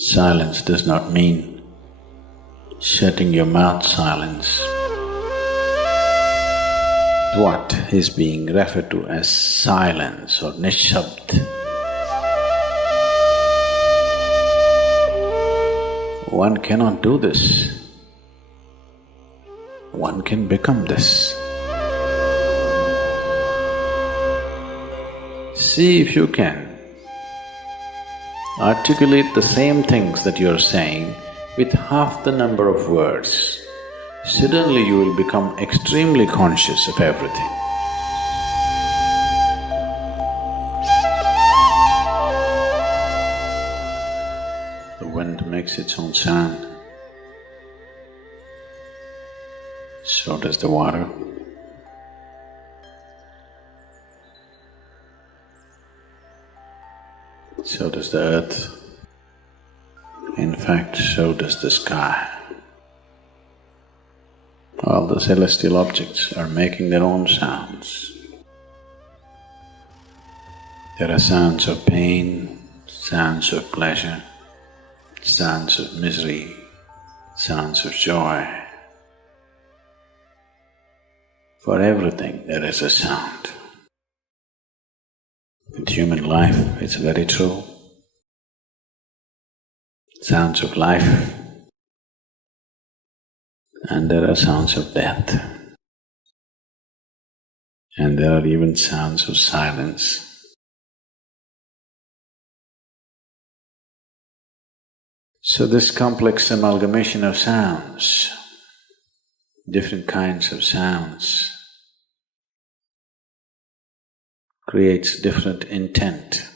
Silence does not mean shutting your mouth silence. What is being referred to as silence or nishabd? One cannot do this. One can become this. See if you can articulate the same things that you're saying with half the number of words. Suddenly you will become extremely conscious of everything. The wind makes its own sound. So does the water. So does the earth. In fact, so does the sky. All the celestial objects are making their own sounds. There are sounds of pain, sounds of pleasure, sounds of misery, sounds of joy. For everything there is a sound. In human life, it's very true. Sounds of life, and there are sounds of death, and there are even sounds of silence. So this complex amalgamation of sounds, different kinds of sounds, creates different intent,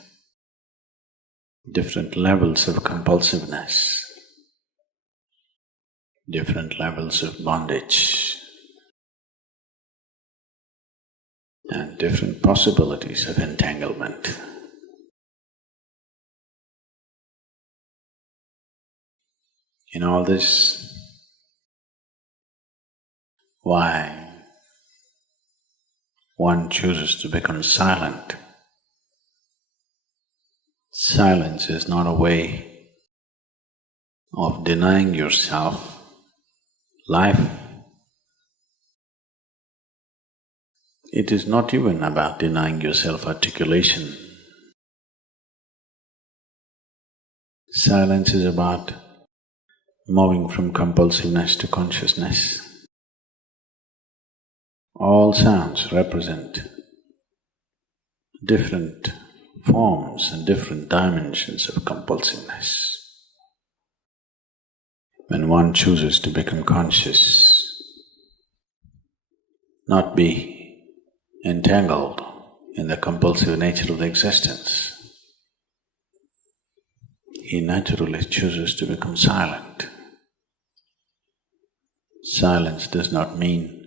different levels of compulsiveness, different levels of bondage, and different possibilities of entanglement. In all this, why one chooses to become silent? Silence is not a way of denying yourself life. It is not even about denying yourself articulation. Silence is about moving from compulsiveness to consciousness. All sounds represent different forms and different dimensions of compulsiveness. When one chooses to become conscious, not be entangled in the compulsive nature of the existence, he naturally chooses to become silent. Silence does not mean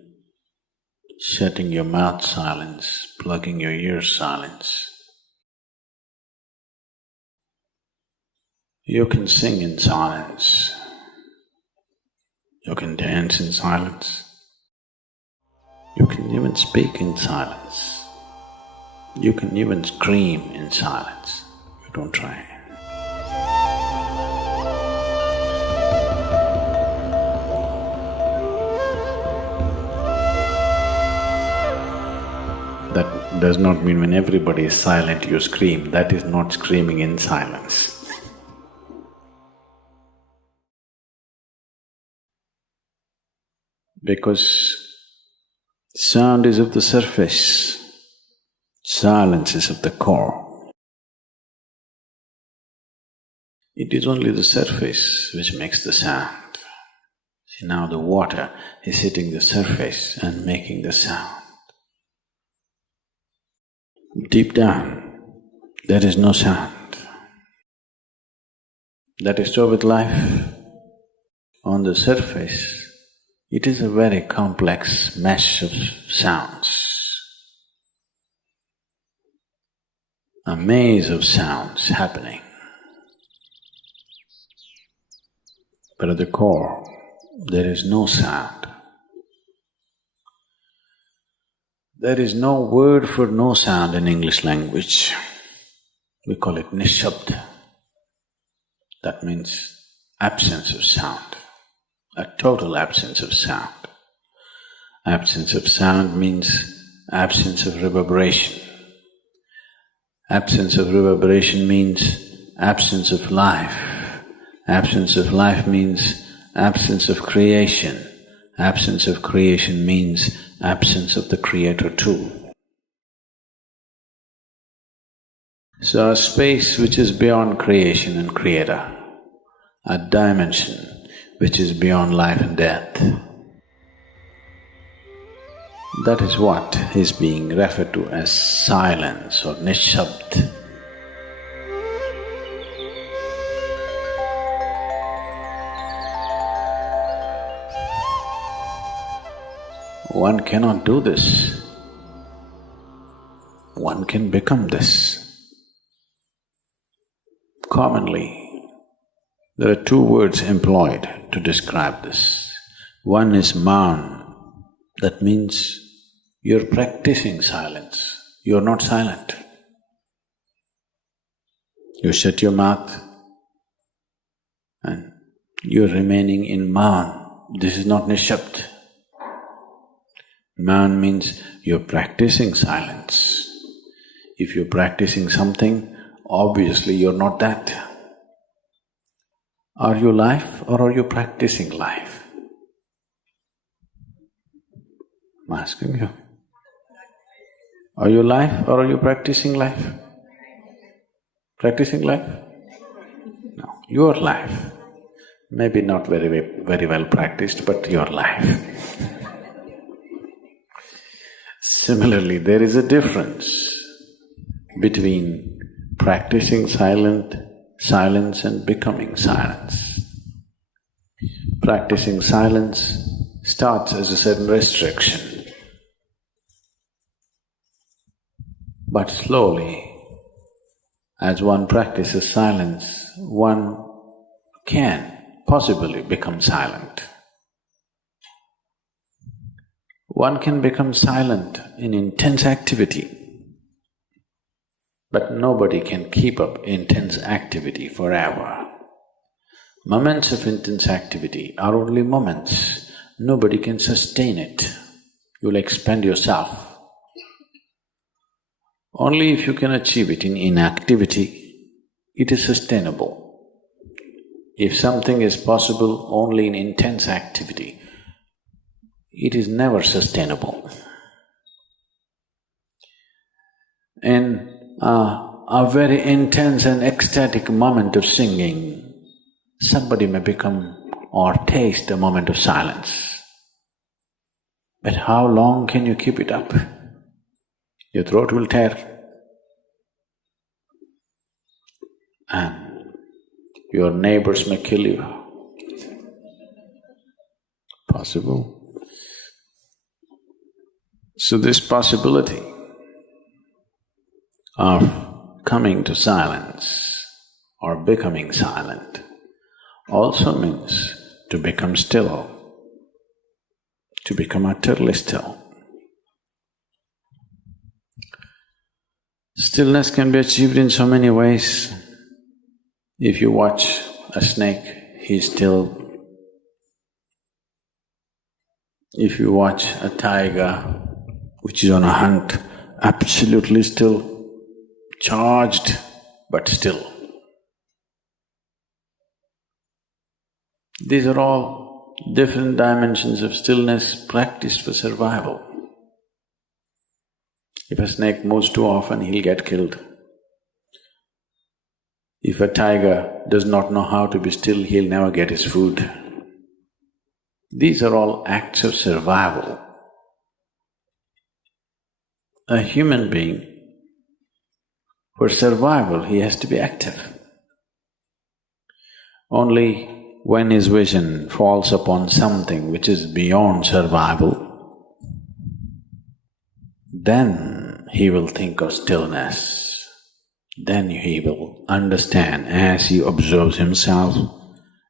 shutting your mouth silence, plugging your ears silence. You can sing in silence. You can dance in silence. You can even speak in silence. You can even scream in silence. You don't try. That does not mean when everybody is silent you scream. That is not screaming in silence. Because sound is of the surface, silence is of the core. It is only the surface which makes the sound. See, now the water is hitting the surface and making the sound. Deep down, there is no sound. That is so with life. On the surface, it is a very complex mesh of sounds, a maze of sounds happening. But at the core, there is no sound. There is no word for no sound in English language. We call it nishabd. That means absence of sound, a total absence of sound. Absence of sound means absence of reverberation. Absence of reverberation means absence of life. Absence of life means absence of creation. Absence of creation means absence of the Creator too. So a space which is beyond creation and Creator, a dimension which is beyond life and death, that is what is being referred to as silence or nishabd. One cannot do this. One can become this. Commonly, there are two words employed to describe this. One is Maun, that means you're practicing silence, you're not silent. You shut your mouth and you're remaining in Maun. This is not nishabd. Maun means you're practicing silence. If you're practicing something, obviously you're not that. Are you life or are you practicing life? I'm asking you. Are you life or are you practicing life? Practicing life? No, you're life. Maybe not very well practiced, but you're life. Similarly, there is a difference between practicing silence and becoming silence. Practicing silence starts as a certain restriction, but slowly, as one practices silence, one can possibly become silent. One can become silent in intense activity, but nobody can keep up intense activity forever. Moments of intense activity are only moments, nobody can sustain it. You'll expend yourself. Only if you can achieve it in inactivity, it is sustainable. If something is possible only in intense activity, it is never sustainable. In a very intense and ecstatic moment of singing, somebody may become or taste a moment of silence. But how long can you keep it up? Your throat will tear. And your neighbors may kill you. Possible. So this possibility of coming to silence or becoming silent also means to become still, to become utterly still. Stillness can be achieved in so many ways. If you watch a snake, he's still. If you watch a tiger which is on a hunt, absolutely still, charged but still. These are all different dimensions of stillness practiced for survival. If a snake moves too often, he'll get killed. If a tiger does not know how to be still, he'll never get his food. These are all acts of survival. A human being, for survival, he has to be active. Only when his vision falls upon something which is beyond survival, then he will think of stillness. Then he will understand as he observes himself,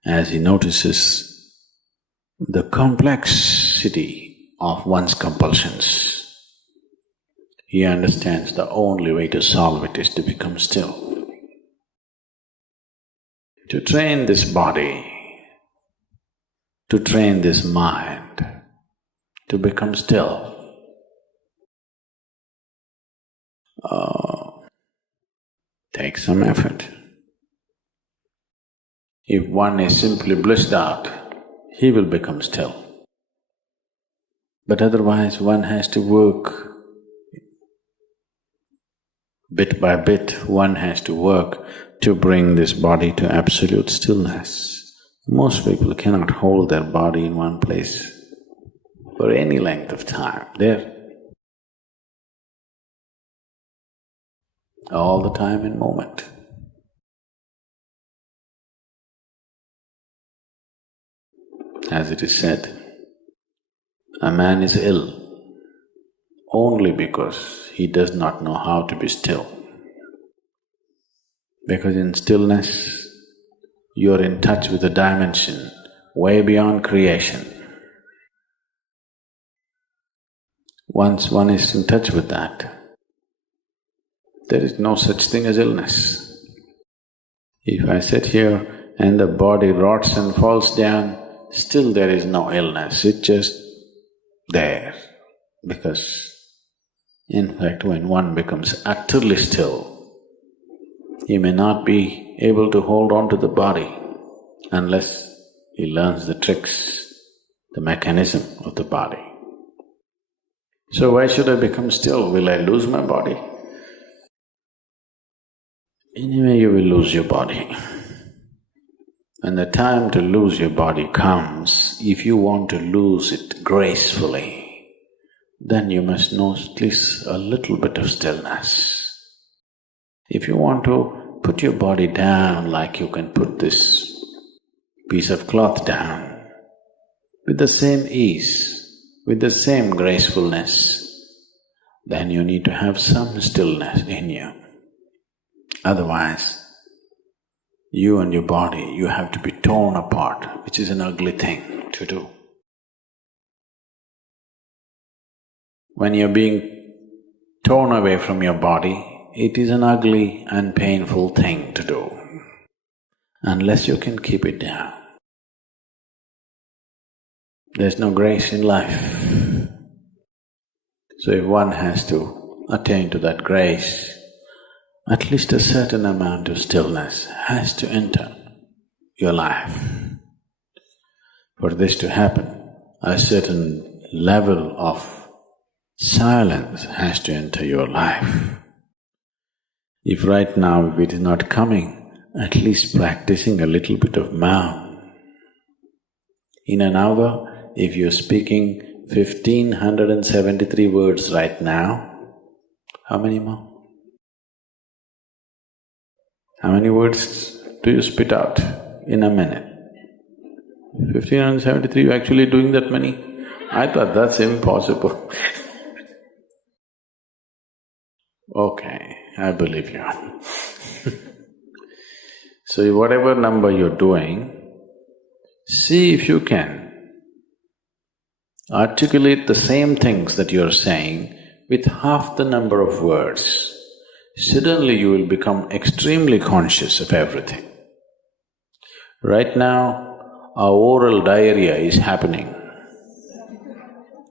as he notices the complexity of one's compulsions. He understands the only way to solve it is to become still. to train this body, to train this mind, to become still. Takes some effort. If one is simply blissed out, he will become still. But otherwise one has to work bit by bit, one has to work to bring this body to absolute stillness. Most people cannot hold their body in one place for any length of time. They're all the time in moment. As it is said, a man is ill only because he does not know how to be still. Because in stillness, you're in touch with a dimension way beyond creation. Once one is in touch with that, there is no such thing as illness. If I sit here and the body rots and falls down, still there is no illness, it's just there. Because in fact, when one becomes utterly still, he may not be able to hold on to the body unless he learns the tricks, the mechanism of the body. So why should I become still? Will I lose my body? Anyway, you will lose your body. When the time to lose your body comes, if you want to lose it gracefully, then you must know at least a little bit of stillness. If you want to put your body down like you can put this piece of cloth down, with the same ease, with the same gracefulness, then you need to have some stillness in you. Otherwise, you and your body, you have to be torn apart, which is an ugly thing to do. When you're being torn away from your body, it is an ugly and painful thing to do, unless you can keep it down. There's no grace in life. So if one has to attain to that grace, at least a certain amount of stillness has to enter your life. For this to happen, a certain level of silence has to enter your life. If right now it is not coming, at least practicing a little bit of Maun. In an hour, if you're speaking 1,573 words right now, how many more? How many words do you spit out in a minute? 1,573, you're actually doing that many? I thought that's impossible. Okay, I believe you. So whatever number you're doing, see if you can articulate the same things that you're saying with half the number of words. Suddenly you will become extremely conscious of everything. Right now, our oral diarrhea is happening.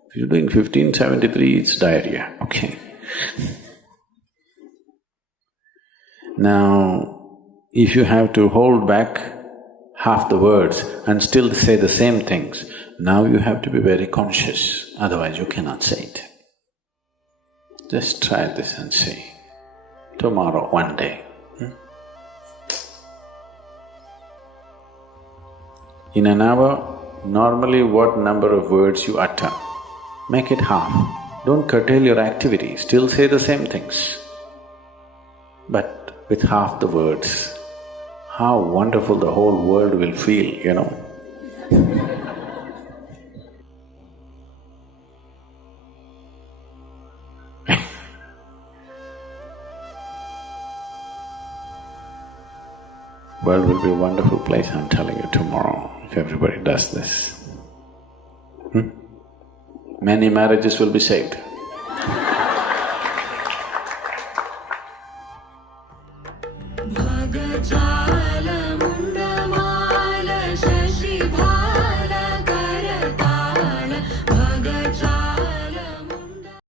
If you're doing 1573, it's diarrhea, okay. Now, if you have to hold back half the words and still say the same things, now you have to be very conscious, otherwise you cannot say it. Just try this and see. Tomorrow, one day. In an hour, normally what number of words you utter, make it half. Don't curtail your activity, still say the same things. But with half the words, how wonderful the whole world will feel, you know. World will be a wonderful place, I'm telling you, tomorrow, if everybody does this. Many marriages will be saved.